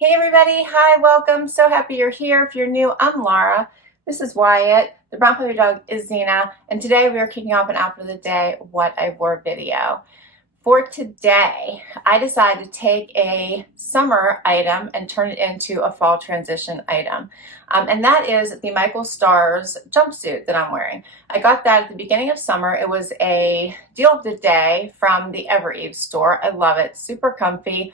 Hey everybody, hi, welcome. So happy you're here. If you're new, I'm Laura. This is Wyatt. The brown puppy dog is Xena. And today we are kicking off an outfit of the day, what I wore video. For today, I decided to take a summer item and turn it into a fall transition item. And that is the Michael Stars jumpsuit that I'm wearing. I got that at the beginning of summer. It was a deal of the day from the Evereve store. I love it. Super comfy.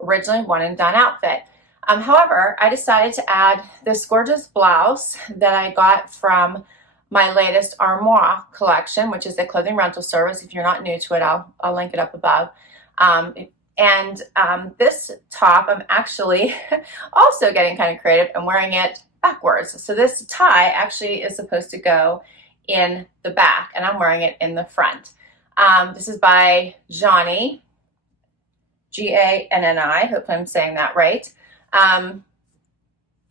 Originally one and done outfit. However, I decided to add this gorgeous blouse that I got from my latest Armoire collection, which is a clothing rental service. If you're not new to it, I'll link it up above. This top, I'm actually also getting kind of creative and wearing it backwards. So this tie actually is supposed to go in the back, and I'm wearing it in the front. This is by Ganni. Ganni, hopefully I'm saying that right. And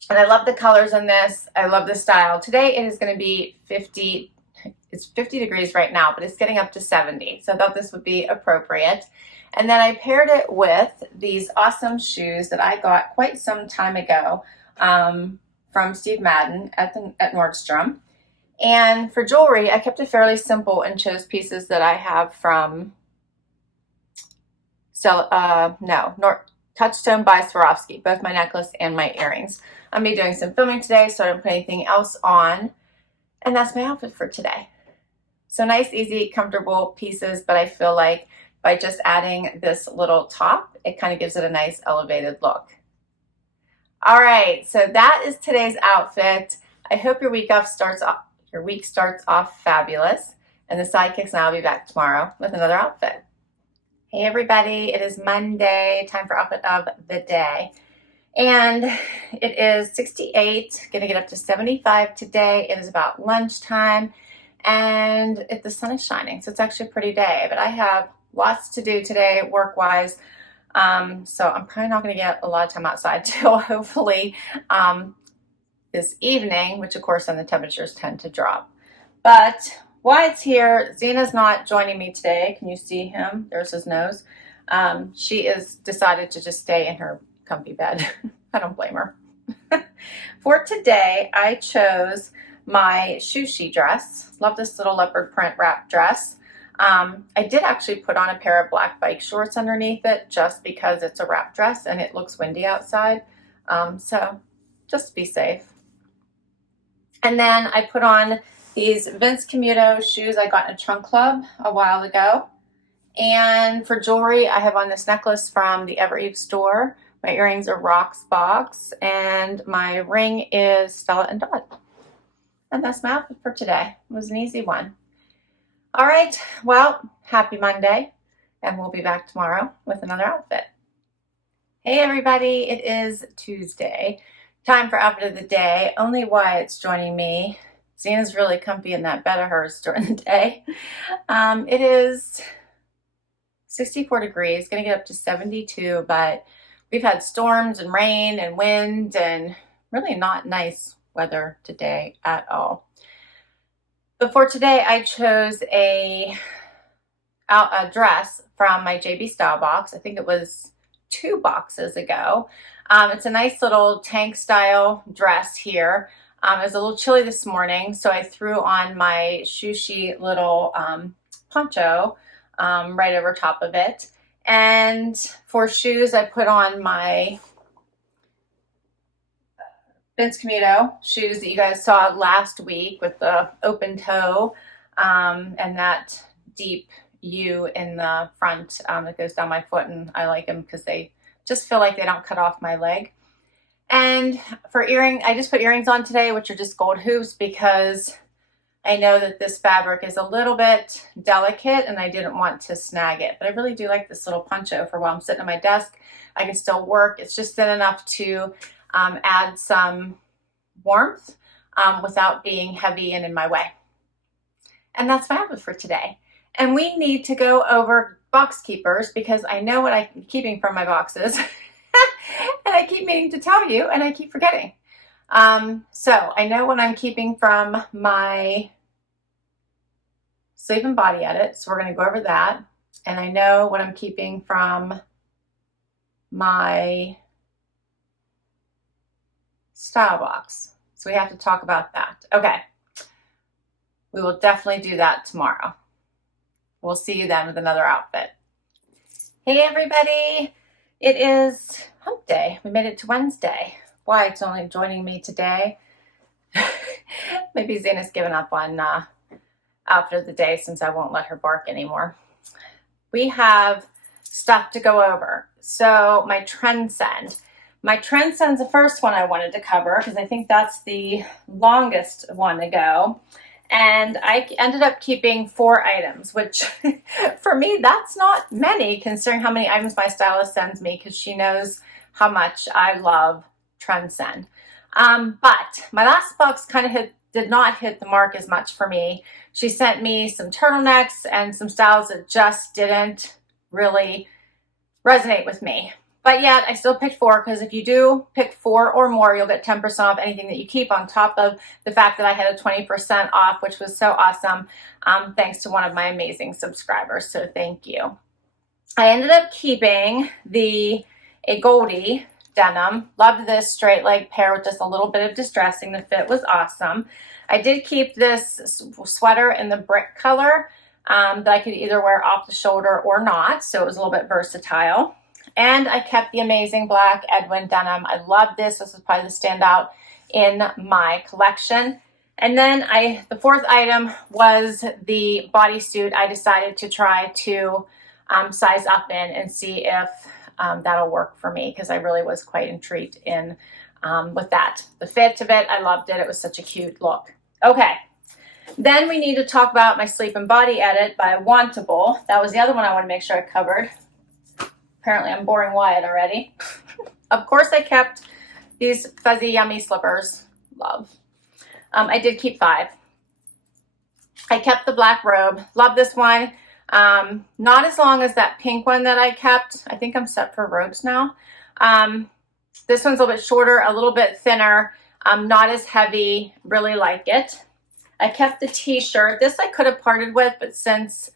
I love the colors in this. I love the style. Today it is going to be 50, it's 50 degrees right now, but it's getting up to 70. So I thought this would be appropriate. And then I paired it with these awesome shoes that I got quite some time ago from Steve Madden at Nordstrom. And for jewelry, I kept it fairly simple and chose pieces that I have from Touchstone by Swarovski, both my necklace and my earrings. I'm going to be doing some filming today, so I don't put anything else on. And that's my outfit for today. So nice, easy, comfortable pieces, but I feel like by just adding this little top, it kind of gives it a nice elevated look. All right, so that is today's outfit. I hope your week starts off fabulous. And the sidekicks and I will be back tomorrow with another outfit. Hey everybody, it is Monday, time for outfit of the day. And it is 68, gonna get up to 75 today. It is about lunchtime and the sun is shining, so it's actually a pretty day, but I have lots to do today work-wise. So I'm probably not gonna get a lot of time outside till hopefully this evening, which of course then the temperatures tend to drop. But Wyatt's here. Xena's not joining me today. Can you see him? There's his nose. She is decided to just stay in her comfy bed. I don't blame her. For today, I chose my Shushi dress. Love this little leopard print wrap dress. I did actually put on a pair of black bike shorts underneath it just because it's a wrap dress and it looks windy outside. So just to be safe. And then I put on these Vince Camuto shoes I got in a trunk club a while ago. And for jewelry, I have on this necklace from the Evereve store. My earrings are Rocksbox, and my ring is Stella Dot. And that's my outfit for today. It was an easy one. All right, well, happy Monday, and we'll be back tomorrow with another outfit. Hey everybody, it is Tuesday. Time for outfit of the day. Only Wyatt's joining me. Xena's really comfy in that bed of hers during the day. It is 64 degrees, gonna get up to 72, but we've had storms and rain and wind and really not nice weather today at all. But for today, I chose a dress from my JB Stylebox. I think it was 2 boxes ago. It's a nice little tank style dress here. It was a little chilly this morning, so I threw on my Shushi little poncho right over top of it. And for shoes, I put on my Vince Camuto shoes that you guys saw last week with the open toe and that deep U in the front that goes down my foot, and I like them because they just feel like they don't cut off my leg. And for I just put earrings on today, which are just gold hoops, because I know that this fabric is a little bit delicate and I didn't want to snag it. But I really do like this little poncho for while I'm sitting at my desk. I can still work. It's just thin enough to add some warmth without being heavy and in my way. And that's my outfit for today. And we need to go over box keepers because I know what I'm keeping from my boxes. And I keep meaning to tell you, and I keep forgetting. So I know what I'm keeping from my sleeve and body edit, so we're going to go over that. And I know what I'm keeping from my Stylebox. So we have to talk about that. Okay. We will definitely do that tomorrow. We'll see you then with another outfit. Hey everybody, it is hump day. We made it to Wednesday. Why it's only joining me today? Maybe Zena's given up on outfit of the day since I won't let her bark anymore. We have stuff to go over. So my Trendsend. My Trendsend's the first one I wanted to cover because I think that's the longest one to go. And I ended up keeping 4 items, which for me, that's not many considering how many items my stylist sends me because she knows how much I love Trendsend. But my last box kind of did not hit the mark as much for me. She sent me some turtlenecks and some styles that just didn't really resonate with me. But yet I still picked 4 because if you do pick 4 or more, you'll get 10% off anything that you keep on top of the fact that I had a 20% off, which was so awesome. Thanks to one of my amazing subscribers. So thank you. I ended up keeping a Goldie denim. Loved this straight leg pair with just a little bit of distressing. The fit was awesome. I did keep this sweater in the brick color that I could either wear off the shoulder or not. So it was a little bit versatile. And I kept the amazing black Edwin denim. I love this. This is probably the standout in my collection. And then the 4th item was the bodysuit I decided to try to size up in and see if that'll work for me because I really was quite intrigued with that. The fit of it, I loved it. It was such a cute look. Okay. Then we need to talk about my Sleep and Body edit by Wantable. That was the other one I want to make sure I covered. Apparently I'm boring Wyatt already. Of course I kept these fuzzy yummy slippers. Love. I did keep 5. I kept the black robe. Love this one. Not as long as that pink one that I kept. I think I'm set for robes now. This one's a little bit shorter, a little bit thinner, not as heavy. Really like it. I kept the t-shirt. This I could have parted with, but since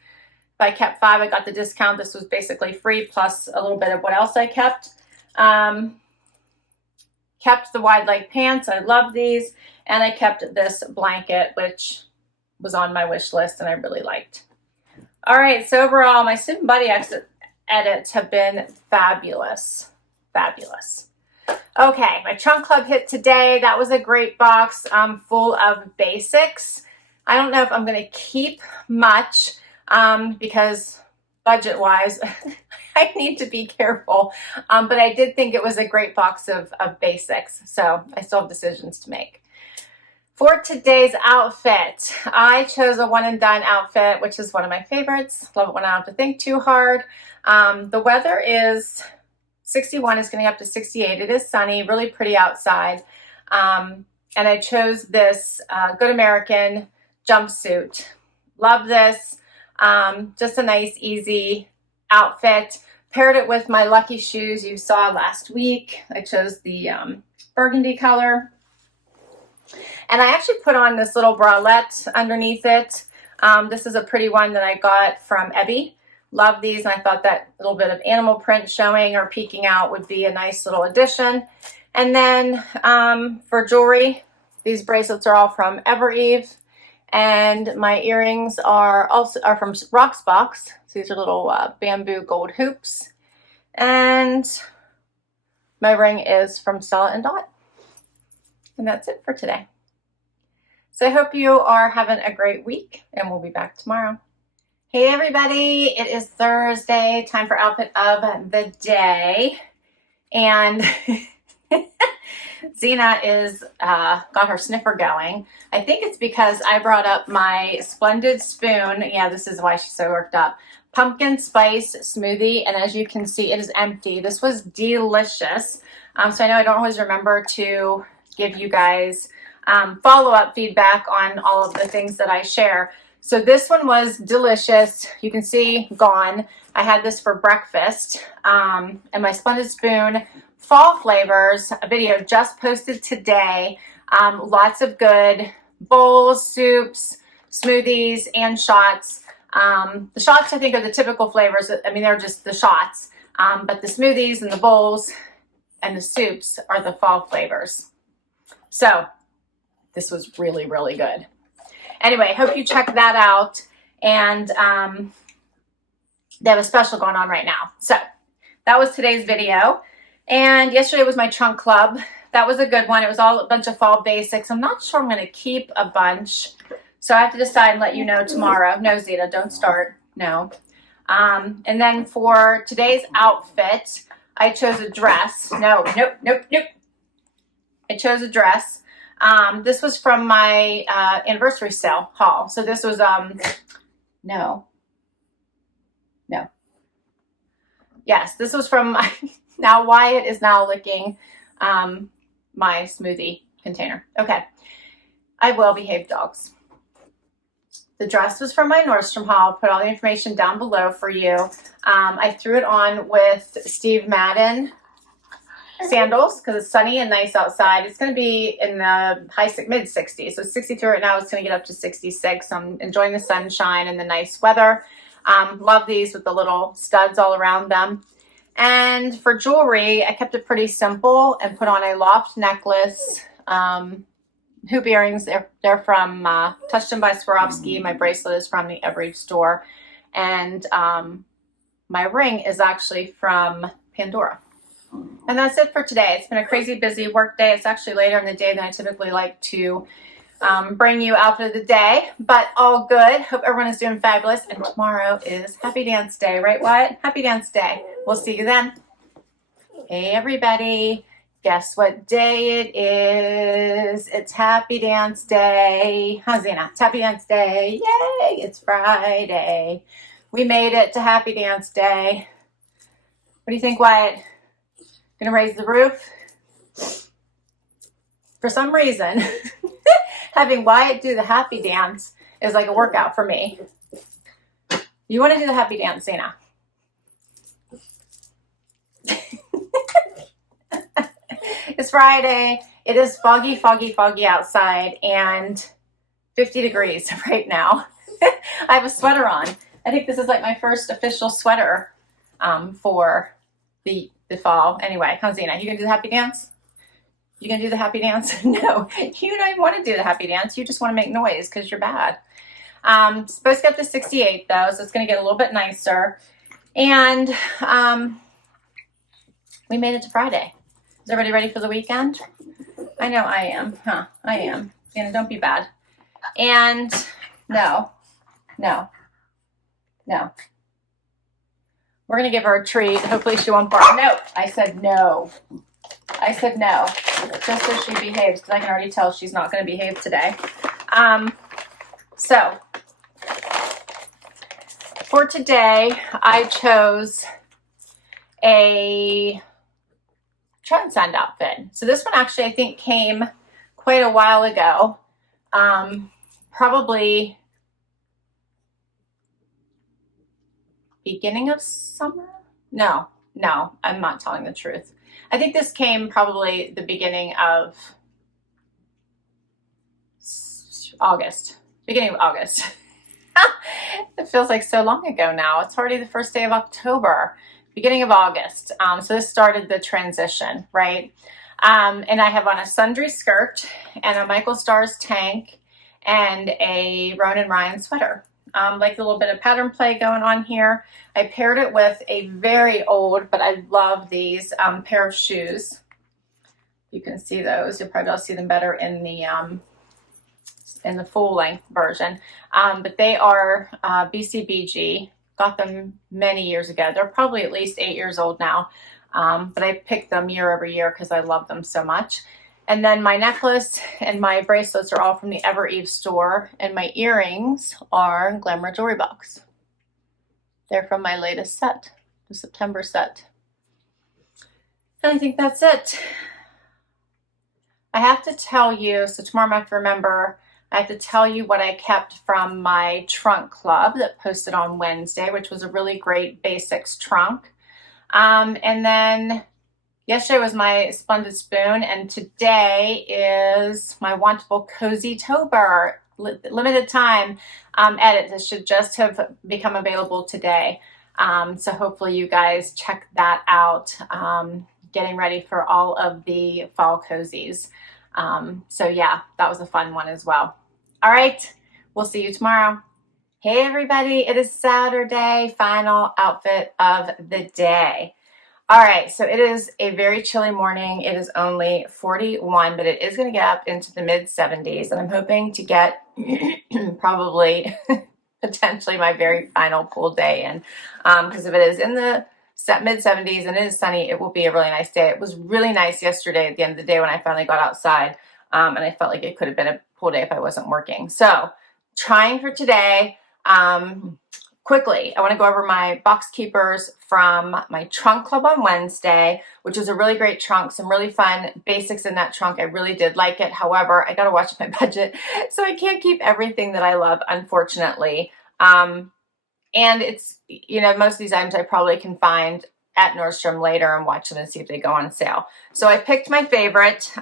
if I kept 5, I got the discount. This was basically free plus a little bit of what else I kept. Kept the wide leg pants. I love these. And I kept this blanket, which was on my wish list and I really liked. All right, so overall, my Sleep and Body edits have been fabulous. Fabulous. Okay, my trunk club hit today. That was a great box full of basics. I don't know if I'm going to keep much because budget-wise, I need to be careful. But I did think it was a great box of basics. So I still have decisions to make. For today's outfit, I chose a one and done outfit, which is one of my favorites. Love it when I don't have to think too hard. The weather is 61, is getting up to 68. It is sunny, really pretty outside. And I chose this Good American jumpsuit. Love this. Just a nice, easy outfit. Paired it with my lucky shoes you saw last week. I chose the burgundy color. And I actually put on this little bralette underneath it. This is a pretty one that I got from Evereve. Love these, and I thought that little bit of animal print showing or peeking out would be a nice little addition. And then for jewelry, these bracelets are all from Evereve. And my earrings are from Rocksbox. So these are little bamboo gold hoops. And my ring is from Stella Dot. And that's it for today. So I hope you are having a great week, and we'll be back tomorrow. Hey everybody, it is Thursday, time for outfit of the day. And Zena is got her sniffer going. I think it's because I brought up my Splendid Spoon. Yeah, this is why she's so worked up. Pumpkin spice smoothie, and as you can see, it is empty. This was delicious. So I know I don't always remember to give you guys follow-up feedback on all of the things that I share. So this one was delicious. You can see gone. I had this for breakfast. And my Splendid Spoon fall flavors, a video just posted today. Lots of good bowls, soups, smoothies, and shots. The shots, I think, are the typical flavors. I mean, they're just the shots. But the smoothies and the bowls and the soups are the fall flavors. So this was really, really good. Anyway, hope you check that out. And they have a special going on right now. So that was today's video. And yesterday was my trunk club. That was a good one. It was all a bunch of fall basics. I'm not sure I'm going to keep a bunch. So I have to decide and let you know tomorrow. No, Zeta, don't start. No. And then for today's outfit, I chose a dress. No, nope, nope, nope. I chose a dress. This was from my anniversary sale haul. So this was, no. Yes, this was from my, now Wyatt is now licking my smoothie container. Okay, I will behave, dogs. The dress was from my Nordstrom haul. I'll put all the information down below for you. I threw it on with Steve Madden sandals because it's sunny and nice outside. It's going to be in the mid 60s. So 63 right now. It's going to get up to 66. So I'm enjoying the sunshine and the nice weather. Love these with the little studs all around them. And for jewelry, I kept it pretty simple and put on a loft necklace, hoop earrings. They're from Touched by Swarovski. My bracelet is from the Evereve store. And my ring is actually from Pandora. And that's it for today. It's been a crazy busy work day. It's actually later in the day than I typically like to bring you outfit of the day, but all good. Hope everyone is doing fabulous. And tomorrow is Happy Dance Day, right, Wyatt? Happy Dance Day. We'll see you then. Hey, everybody. Guess what day it is? It's Happy Dance Day. Huh, Zena? It's Happy Dance Day. Yay! It's Friday. We made it to Happy Dance Day. What do you think, Wyatt? Gonna raise the roof? For some reason, having Wyatt do the happy dance is like a workout for me. You want to do the happy dance, Zena? It's Friday. It is foggy, foggy, foggy outside and 50 degrees right now. I have a sweater on. I think this is like my first official sweater for the fall. Anyway, come Zena, you gonna do the happy dance? You gonna do the happy dance? No, you don't even want to do the happy dance. You just want to make noise because you're bad. Supposed to get the 68 though, so it's gonna get a little bit nicer. And we made it to Friday. Is everybody ready for the weekend? I know I am. Huh? I am. Zena, don't be bad. And no. We're gonna give her a treat. Hopefully she won't bark. No, I said no. I said no, just so she behaves, because I can already tell she's not going to behave today. So, for today, I chose a Trendsend outfit. So this one actually, I think, came quite a while ago. Probably beginning of summer? No, I'm not telling the truth. I think this came probably the beginning of August. Beginning of August. It feels like so long ago now. It's already the first day of October. Beginning of August. So this started the transition, right? And I have on a Sundry skirt and a Michael Stars tank and a Roan and Ryan sweater. Like a little bit of pattern play going on here. I paired it with a very old, but I love these pair of shoes. You can see those. You'll probably see them better in the full length version. But they are BCBG. Got them many years ago. They're probably at least 8 years old now. But I pick them year over year because I love them so much. And then my necklace and my bracelets are all from the Evereve store. And my earrings are Glamour Jewelry Box. They're from my latest set, the September set. And I think that's it. I have to tell you, so tomorrow I have to remember, I have to tell you what I kept from my trunk club that posted on Wednesday, which was a really great basics trunk. And then yesterday was my Splendid Spoon, and today is my Wantable Cozy Tober. Limited time edit. This should just have become available today. So hopefully you guys check that out. Getting ready for all of the fall cozies. So yeah, that was a fun one as well. All right, we'll see you tomorrow. Hey everybody, it is Saturday, final outfit of the day. All right, so it is a very chilly morning. It is only 41, but it is going to get up into the mid 70s, and I'm hoping to get probably potentially my very final cool day in, because if it is in the mid 70s and it is sunny, it will be a really nice day. It was really nice yesterday at the end of the day when I finally got outside, and I felt like it could have been a cool day if I wasn't working. So trying for today. Quickly, I want to go over my box keepers from my trunk club on Wednesday, which is a really great trunk, some really fun basics in that trunk. I really did like it. However, I got to watch my budget, so I can't keep everything that I love, unfortunately. And it's, you know, most of these items I probably can find at Nordstrom later and watch them and see if they go on sale. So I picked my favorite,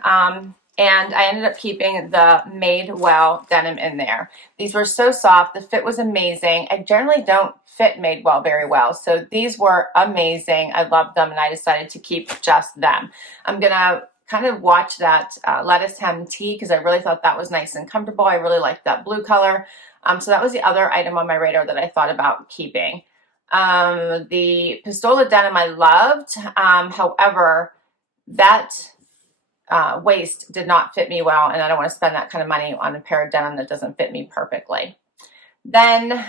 and I ended up keeping the Madewell denim in there. These were so soft. The fit was amazing. I generally don't fit Madewell very well, so these were amazing. I loved them, and I decided to keep just them. I'm going to kind of watch that lettuce hem tee because I really thought that was nice and comfortable. I really liked that blue color. So that was the other item on my radar that I thought about keeping. The Pistola denim I loved. However, that waist did not fit me well, and I don't want to spend that kind of money on a pair of denim that doesn't fit me perfectly. Then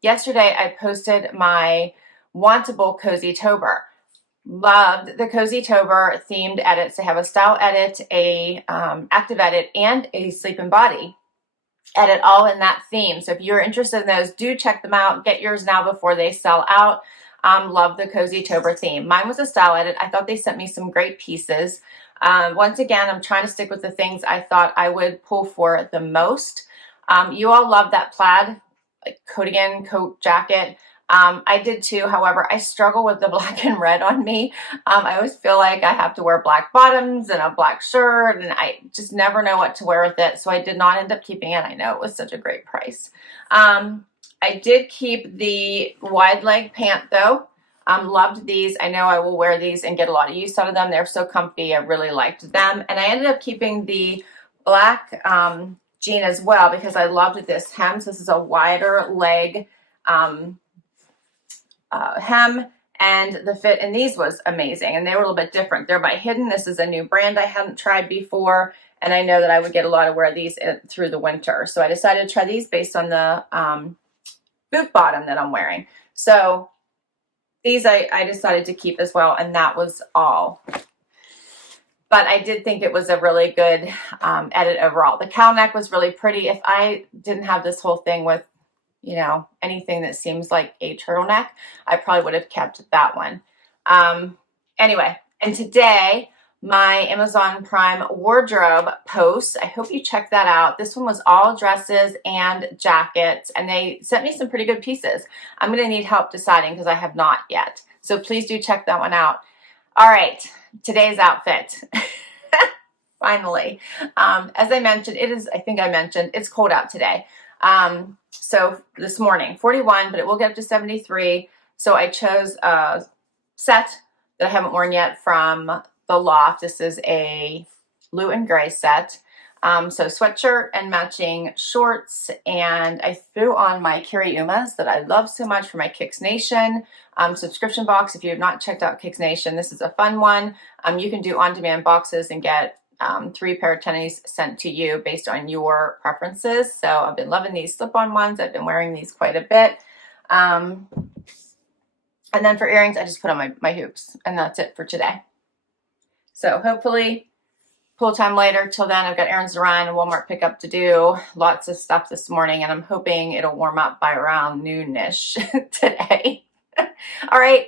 yesterday I posted my Wantable Cozy Tober. Loved the Cozy Tober themed edits. They have a style edit, a active edit, and a sleep and body edit, all in that theme. So if you're interested in those, do check them out. Get yours now before they sell out. Love the Cozy Tober theme. Mine was a style edit. I thought they sent me some great pieces. Once again, I'm trying to stick with the things I thought I would pull for the most. You all love that plaid, like coat jacket. I did too. However, I struggle with the black and red on me. I always feel like I have to wear black bottoms and a black shirt, and I just never know what to wear with it. So I did not end up keeping it. I know it was such a great price. I did keep the wide leg pant though. Loved these. I know I will wear these and get a lot of use out of them. They're so comfy. I really liked them. And I ended up keeping the black jean as well because I loved this hem. So this is a wider leg hem, and the fit in these was amazing, and they were a little bit different. They're by Hidden. This is a new brand I hadn't tried before, and I know that I would get a lot of wear of these through the winter. So I decided to try these based on the boot bottom that I'm wearing. So these I decided to keep as well, and that was all. But I did think it was a really good edit overall. The cowl neck was really pretty. If I didn't have this whole thing with, you know, anything that seems like a turtleneck, I probably would have kept that one. Anyway, and today my Amazon Prime wardrobe post, I hope you check that out. This one was all dresses and jackets, and they sent me some pretty good pieces. I'm going to need help deciding because I have not yet. So please do check that one out. All right, today's outfit. Finally. As I mentioned, it's cold out today. So this morning, 41, but it will get up to 73. So I chose a set that I haven't worn yet from the Loft. This is a blue and gray set. So sweatshirt and matching shorts, and I threw on my Carrie Umas that I love so much for my Kicks Nation subscription box. If you have not checked out Kicks Nation, this is a fun one. You can do on-demand boxes and get 3 pair of tennies sent to you based on your preferences. So I've been loving these slip-on ones. I've been wearing these quite a bit. And then for earrings, I just put on my hoops, and that's it for today. So hopefully pool time later. Till then, I've got errands to run, Walmart pickup to do, lots of stuff this morning, and I'm hoping it'll warm up by around noon-ish today. All right.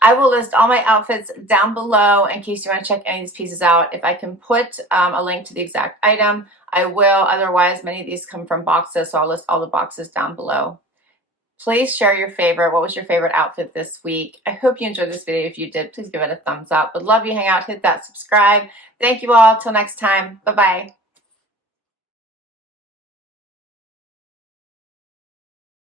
I will list all my outfits down below in case you want to check any of these pieces out. If I can put a link to the exact item, I will. Otherwise, many of these come from boxes, so I'll list all the boxes down below. Please share your favorite. What was your favorite outfit this week? I hope you enjoyed this video. If you did, please give it a thumbs up. Would love you to hang out, hit that subscribe. Thank you all. Till next time. Bye-bye.